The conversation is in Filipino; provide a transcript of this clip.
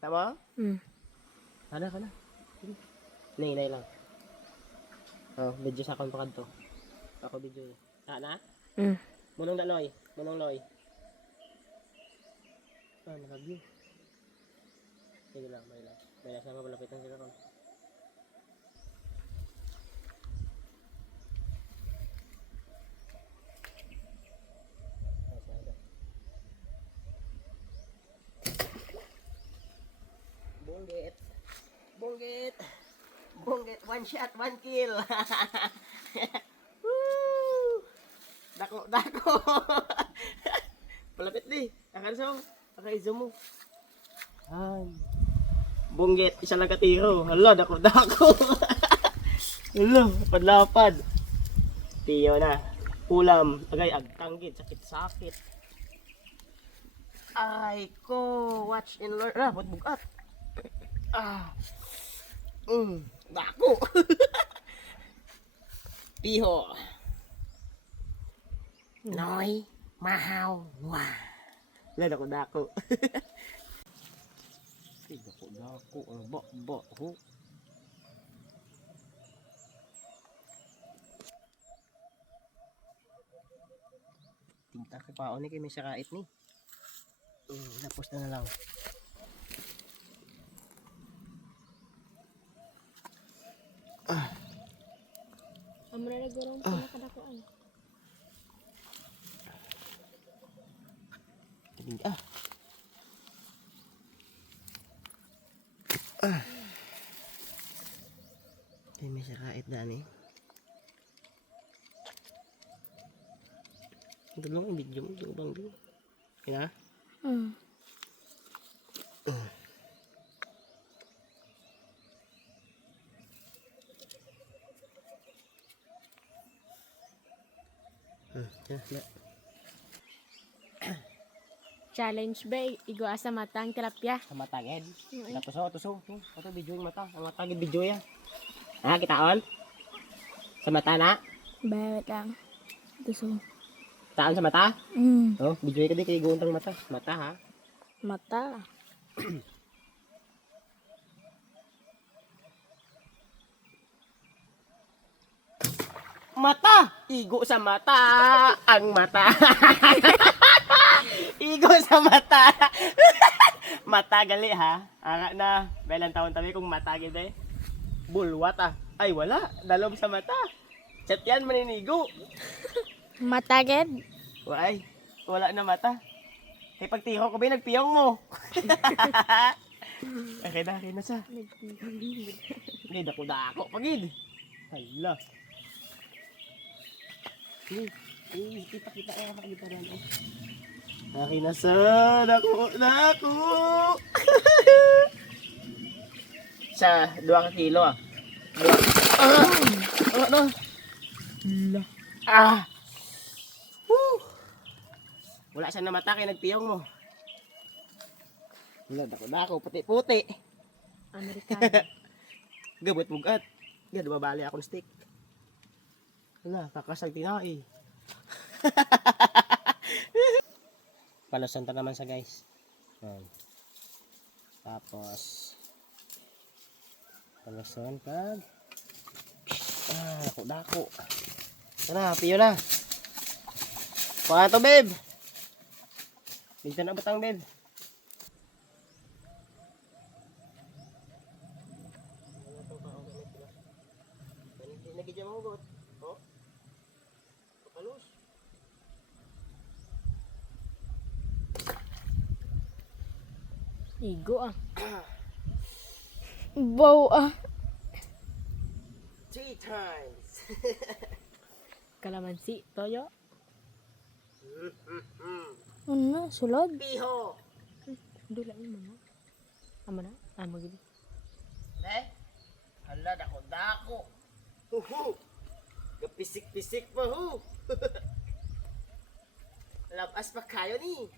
Tama? Kana. Nay lang. Oh, video sa akong pakad to. Ako video. Na? Munong loy. Ah, naka-view. Sige lang, may lang. May lang sama malapitan sila ron. Bonggit, one shot, one kill. Woo! Dako. Palapit di. Akaizo mo. Ay. Bonggit, isa lang katiro. Hala, dako. Hala, padlapad. Tiyo na. Ulam, agay agtanggit, sakit. Ay ko, watch and learn. Bugat. Dako. Piho. Noy, mahaw. Wah. Hala, dako. Dako. Ba. Ho. Tinta ka pa ni kay may sakait ni. Tapos na lang. Amra na gurong pinakadakuan. Kay may sakait na ni. Dalawang video mo, bang din. Kaya? Challenge bay, igwa sa matang tilapia. Sa matang ed. Tuso. Ito video yung mata. Ang matang video yan. Kitaon? Sa mata na? Bawat lang. Tuso. Kitaan sa mata? Oh, video ka di kay guuntang mata. Mata ha? Mata. Mata! Igo sa mata! Ang mata! Igo sa mata! Mata gali ha? Anga na. Belang taon tabi kung mata gide. Bulwat ah. Ay wala. Dalob sa mata. Chat yan maninigo. Mata ged. Ay, wala na mata. Kay pagtiho ko ba nagpiyong mo? Okay na sa. Hindi, dako pagid. Hala. Kita rin. Okay na sa. Dako. Sa 2 kilo ah. 2. Ano? Wala siya na mata kaya nagpiyong mo. Wala, dako, puti. Amerikano. Gabot bugat. Yan, dumabali akong stick. Wala, kakasag tinai. Palasan ta naman sa guys. Tapos palasan pag dako. Tara, piyo na. Kuha to, babe. Minsan na batang, babe. Nagidya mo hugot. Oh? Kapalus. Igo ah. Bow ah. 3 times. Kalamansi, toyo. Ano, sulod? Piho. Dula yung mga. Amo na? Amo gini. Hala, dako. Gapisik-pisik pa ho. Labas pa kayo ni.